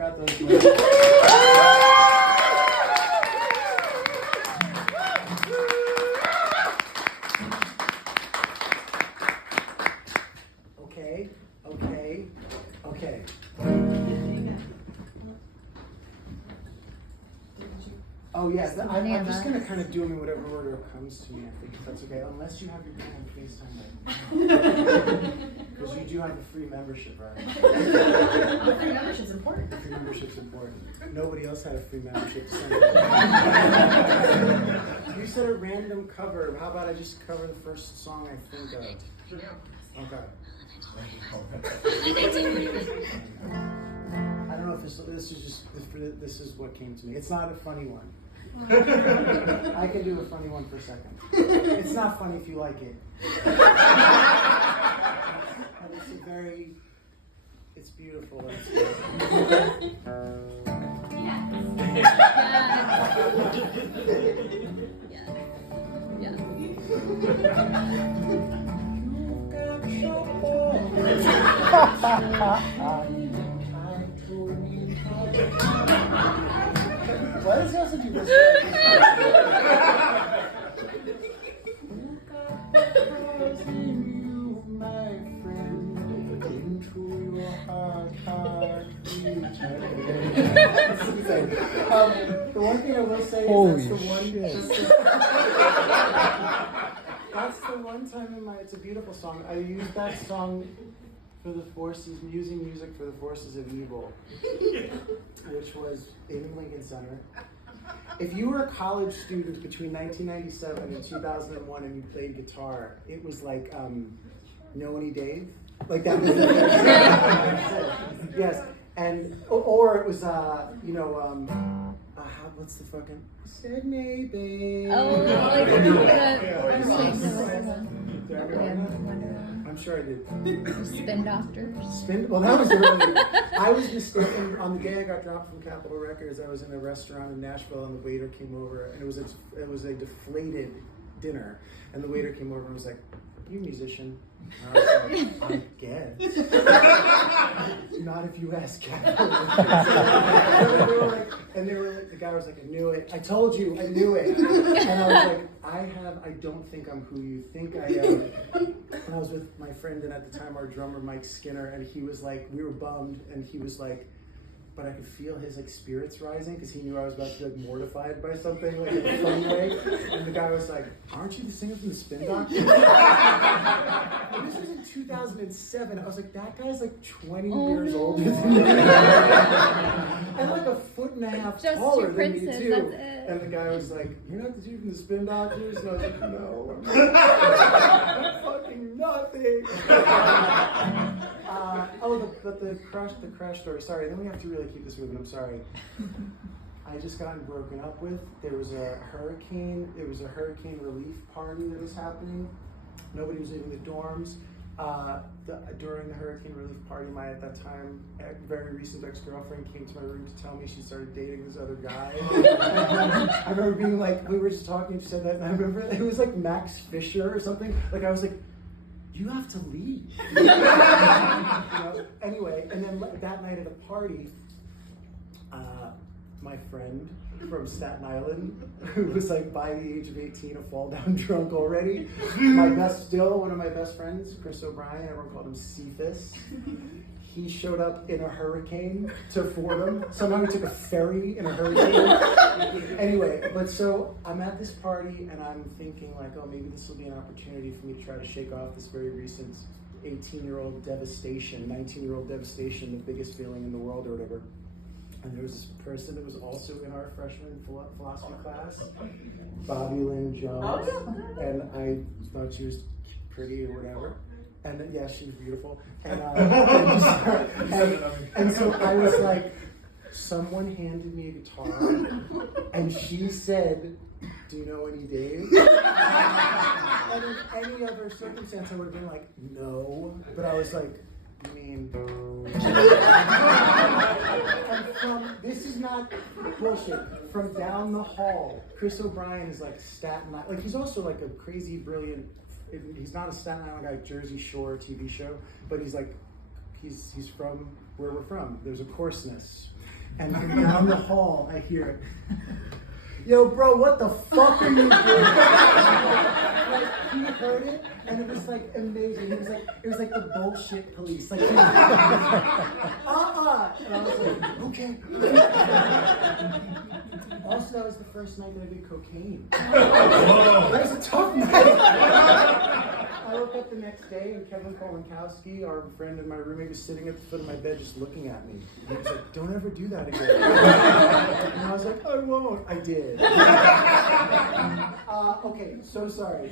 forgot those words. Okay. Oh yeah, I'm just gonna kind of do them in whatever order it comes to me. I think if that's okay, unless you have your phone FaceTime. Because you do have a free membership, right? The free membership's important. Free membership's important. Nobody else had a free membership. You said a random cover. How about I just cover the first song I think of? Okay. I don't know if this is what came to me. It's not a funny one. I can do a funny one for a second. It's not funny if you like it. But it's beautiful. And it's Why does he also do this? The one thing I will say is that's the one time in it's a beautiful song. I used that song for the forces, using music for the forces of evil, which was in Lincoln Center. If you were a college student between 1997 and 2001 and you played guitar, it was like Know Any Dave? Like that was it. Yes. And or it was what's the fucking said maybe. Oh, I'm sure I did. Spin Doctors. Well, that was early. I was mistaken. On the day I got dropped from Capitol Records, I was in a restaurant in Nashville, and the waiter came over, and it was a deflated dinner, and the waiter came over and was like, "You a musician?" And I was like, "I guess." Not if you ask Capitol Records. And the guy was like, "I knew it. I told you, I knew it." And I was like, I don't think I'm who you think I am. And I was with my friend, and at the time our drummer Mike Skinner, and he was like, we were bummed, and he was like, but I could feel his like spirits rising because he knew I was about to be like mortified by something like in a funny way. And the guy was like, "Aren't you the singer from the Spin Doctors?" And this was in 2007. I was like, that guy's like 20 years older than me. And like a foot and a half taller than me too. And the guy was like, "You're not the dude from the Spin Doctors?" And I was like, "No, I'm fucking nothing." The crash story. Sorry, then we have to really keep this moving. I'm sorry. I just gotten broken up with. There was a hurricane. There was a hurricane relief party that was happening. Nobody was leaving the dorms. During the hurricane relief party, my at that time very recent ex-girlfriend came to my room to tell me she started dating this other guy. I remember being like, we were just talking. She said that, and I remember it was like Max Fisher or something. Like I was like, "You have to leave." Anyway, and then that night at a party, my friend from Staten Island, who was like by the age of 18, a fall down drunk already, one of my best friends, Chris O'Brien, everyone called him Cephas. He showed up in a hurricane to Fordham. Somehow he took a ferry in a hurricane. Anyway, but so I'm at this party and I'm thinking like, oh, maybe this will be an opportunity for me to try to shake off this very recent 18-year-old devastation, 19-year-old devastation, the biggest feeling in the world or whatever. And there was this person that was also in our freshman philosophy class, Bobby Lynn Jones, and I thought she was pretty or whatever. And then, yeah, she was beautiful. And so I was like, someone handed me a guitar, and she said, "Do you know any Dave?" And in any other circumstance, I would have been like, "No." But I was like, "You mean?" And this is not bullshit. From down the hall, Chris O'Brien is like Staten Island. Like he's also like a crazy, brilliant. He's not a Staten Island guy, Jersey Shore TV show, but he's from where we're from. There's a coarseness. And from down the hall, I hear it. Yo, bro, what the fuck are you doing? Like, he heard it, and it was like amazing. It was like the bullshit police. Like, he was like, and I was like, okay. Also, that was the first night that I did cocaine. That was a tough night. I woke up the next day, and Kevin Kolonkowski, our friend and my roommate, was sitting at the foot of my bed just looking at me. He was like, don't ever do that again. And I was like, I won't. I did. Okay, so sorry.